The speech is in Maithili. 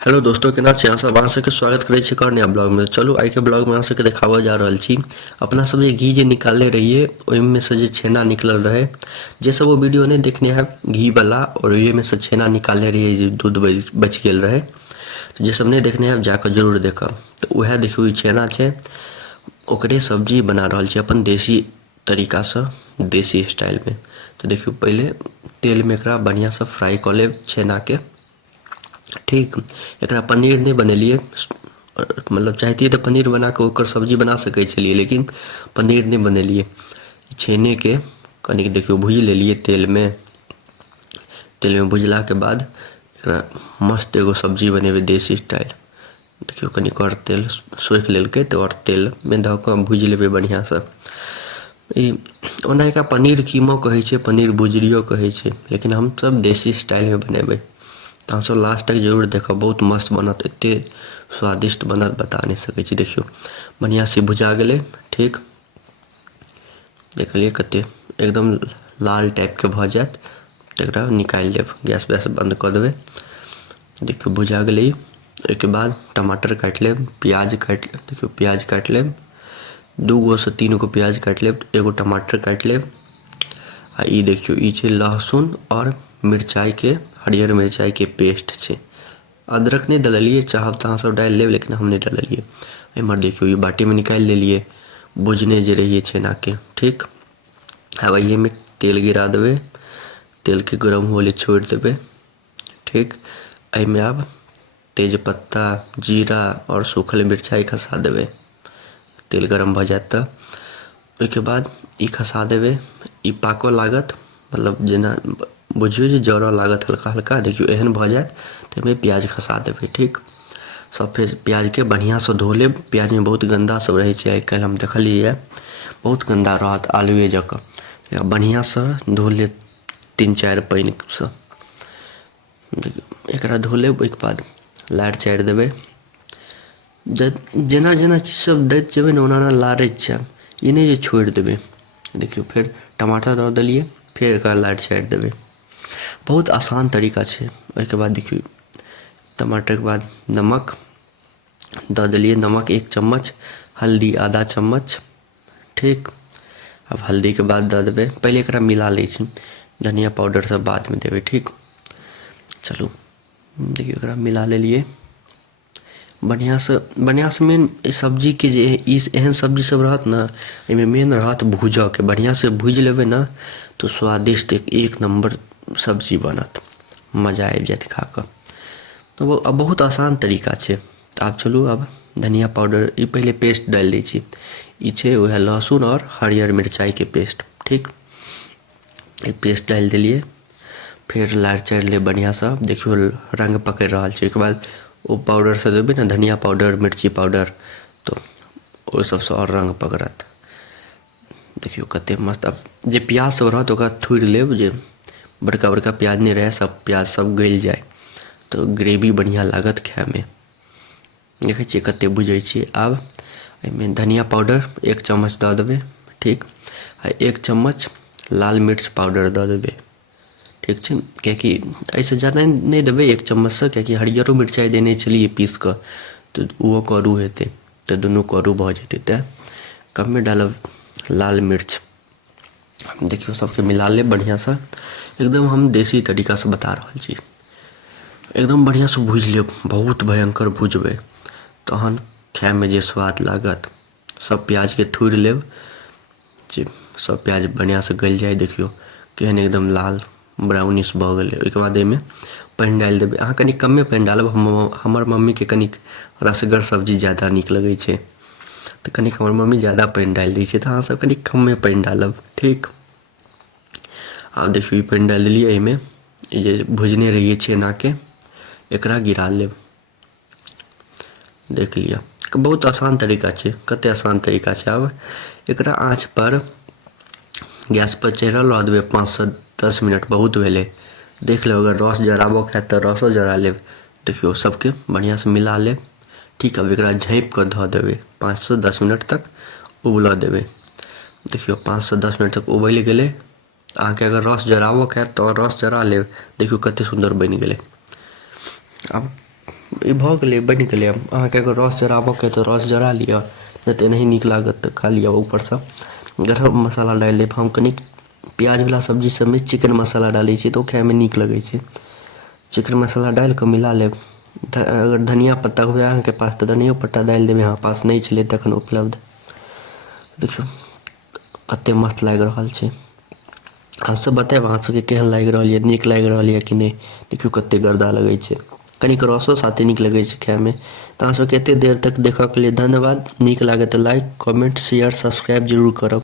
हेलो दोस्तों, केना छी अहाँ सब? अहाँ सबके स्वागत करै छी एक और नया ब्लॉग में। चलू आइ के ब्लॉग में अहाँ सबके देखाबऽ जा रहल छी अपना सब जे घी जे निकालने रहिए ओहिमे से जे छेना निकलल रहे। जे सब वो वीडियो नहीं देखने हैं घी वाला और ओहि में से छेना निकालने रहिए जे दूध बच गेल रहे, तो जे सब नहीं देखने हैं जाकर जरूर देखब। तो वह देखियो ई छेना छै, ओकरे सब्जी बना रहल छी अपन देसी तरीका से, देसी स्टाइल में। तो देखियो पहले तेल में एकरा बढ़िया से फ्राई कऽ लेब छेना के। ठीक, एकरा पनीर नहीं बनेलिए, मतलब चाहतिए तो पनीर बना के ओकर सब्जी बना सकै छलिए, लेकिन पनीर नहीं बनेलिए। छेने के कनिक देखियो भूज लेलिए तेल में भुजला के बाद एकरा मस्त एगो सब्जी बनेबे देसी स्टाइल। देखियो कनिक और तेल सोख लेलकै तो और तेल में धऽ कऽ भूज लेबै बढ़िया से। ई ओना एकरा पनीर कीमो कहै छै, पनीर भुजरियो कहै छै, लेकिन हम सब देसी स्टाइल में बनेबै। अहाँ सब लास्ट तक जरूर देखब, बहुत मस्त बनत, एते स्वादिष्ट बनत बता नहीं सकै छी। देखियो बढ़िया से भुजा गेलै। ठीक, देखलिए कते एकदम लाल टाइप के भऽ जायत तऽ एकरा निकालि लेब, गैस वैस बंद कऽ देबै। देखियो भुजा गेलै। ओहिके बाद टमाटर काटि लेब, प्याज काटि लेब। देखियो प्याज काटि लेब, 2 गो से 3 गो प्याज काटि लेब, एगो टमाटर काटि लेब। आ ई देखियो ई छै लहसुन और मिरचाई के, हरियर मिरचाई के पेस्ट छै। अदरक नहीं डललिए, चाहब तो अहाँ सब डालि लेब, लेकिन हम नहीं डललिए। एम्हर देखियो ई बाटी में निकालि लेलिए भुजने जे रहिए छेना के। ठीक, अब अहिए में तेल गिरा देबै, तेल के गरम होले छोड़ देबै। ठीक, एहिमे आब तेजपत्ता, जीरा और सूखल मिरचाई खसा देबै। तेल गरम भऽ जायत तऽ ओहिके बाद ई खसा देबै। ई पाकऽ लागत, मतलब जेना बुझियो जे जरऽ लागत हल्का हल्का। देखियो एहन भऽ जायत तऽ एहिमे प्याज खसा देबै। ठीक, सब फिर प्याज के बढ़िया से धो लेब। प्याज में बहुत गंदा सब रहे छै, आइ काल्हि हम देखलिए बहुत गंदा रहत आलुए जकाँ। बढ़िया से धो लेब 3-4 पानि से। एकरा धो लेब, ओहिके बाद लारि चारि देबै। जेना जेना चीज सब दैत जेबै ने ओना ओना लारैत जायब, ई नहीं जे छोड़ि देबै। देखियो फिर टमाटर दऽ देलिए, फिर एकरा लारि चारि देबै। बहुत आसान तरीका छै। ओहिके बाद देखियो टमाटर के बाद नमक दऽ देलिए, नमक 1 चम्मच, हल्दी आधा चम्मच। ठीक, अब हल्दी के बाद दऽ देबै, पहले एकरा मिला लै छी, धनिया पाउडर सब बाद में देबै। ठीक, चलू देखियो एकरा मिला लेलिए बढ़िया से। मेन सब्जी के जे एहन सब्जी सब रहत ना, एहिमे मेन रहत भूजऽ के। बढ़िया से भूज लेबै ना तो स्वादिष्ट एक नंबर सब्जी बनत, मजा आबि जायत खा कऽ। तो अब बहुत आसान तरीका छै। आब चलू, अब धनिया पाउडर ई पहले पेस्ट डालि दै छी। ई छै वएह लहसुन और हरियर मिरचाई के पेस्ट। ठीक, ई पेस्ट डालि देलिए, फिर लारि चारि लेब बढ़िया से। देखियो रंग पकड़ि रहल छै। ओहिके बाद ओ पाउडर सब देबै ना, धनिया पाउडर, मिर्ची पाउडर, तो ओ सबसे और रंग पकड़त। देखियो कते मस्त। अब जे प्याज सब रहत ओकरा थोड़ि लेब, जे बड़का बड़का प्याज नहीं रहे, सब प्याज सब गलि जाए तो ग्रेवी बढ़िया लागत खाय में। देखै छियै कते बुझै छियै। आब एहिमे धनिया पाउडर 1 चम्मच दऽ देबै। ठीक, आ 1 चम्मच लाल मिर्च पाउडर दऽ देबै। ठीक छै, किएकि एहिसँ ज़्यादा नहीं देबै 1 चम्मच से, किएकि हरियरो मिरचाई देने छलिए पीस कऽ, तो ओहो करू हेतै, तो दुनू करू भऽ जेतै, तेँ कमे डालब लाल मिर्च। देखियो सबके मिला लेब बढ़िया से। एकदम हम देसी तरीका से बता रहल छी। एकदम बढ़िया से भूज लेब, बहुत भयंकर भूजबै, तहन खाय में जे स्वाद लागत। सब प्याज के थोड़ि लेब, जे सब प्याज बढ़िया से गलि जाए। देखियो केहन एकदम लाल ब्राउनिश भऽ गेलै। ओहिके बाद एहिमे पानि डालि देबै। अहाँ कनि कमे पानि डालब, हमर मम्मीके कनिक रसगर सब्जी ज़्यादा नीक लगै छै, तऽ कनिक हमर मम्मी ज़्यादा पानि डालि दै छै, तऽ अहाँ सब कनिक कमे पानि डालब। ठीक, आब देखियो ई पानि डालि देलिए। एहिमे ई जे भुजने रहिए छेनाके, एकरा गिरा लेब। देख लिअ बहुत आसान तरीका छै, कते आसान तरीका छै। आब एकरा आँच पर गैस पर चढ़ल रह देबै 5 से 10 मिनट, बहुत भेलै। देख लेब अगर रस जराबऽ के हैत तऽ रसो जरा लेब। देखियो सबके बढ़िया से मिला लेब। ठीक, अब एकरा झाँपि कऽ धऽ देबै, 5 से 10 मिनट तक उबलऽ देबै। देखियो 5 से 10 मिनट तक उबलि गेलै। अहाँके अगर रस जराबऽ के हैत तऽ रस जरा लेब। देखियो कते सुंदर बनि गेलै। अब ई भऽ गेलै, बनि गेलै। अहाँके अगर रस जराबऽके तऽ रस जरा लिअ, नहि तऽ एनाही नीक लागत तऽ खा लिअ। ऊपरसँ गरम मसाला डालि देब। हम कनिक प्याजवला सब्जी सबमे चिकन मसाला डालै छियै तऽ ओ खाइमे नीक लगै छै। चिकन मसाला डालि कऽ मिला लेब। अगर धनिया पत्ता हुए अहाँके पास तऽ धनियो पत्ता डालि देबै, अहाँ पास नहि छलै तखन उपलब्ध। देखियौ कतेक मस्त लागि रहल छै। अहाँसब बतायब अहाँ सबके केहन लागि रहल यऽ, नीक लागि रहल यऽ कि नहि। देखियौ कतेक गर्दा लगै छै, कनिक रसो साथे नीक लगै छै खाइमे। तऽ अहाँ सबके एतेक देर तक देखऽके लिए धन्यवाद। नीक लागै तऽ लाइक, कमेंट, शेयर, सब्सक्राइब जरूर करब।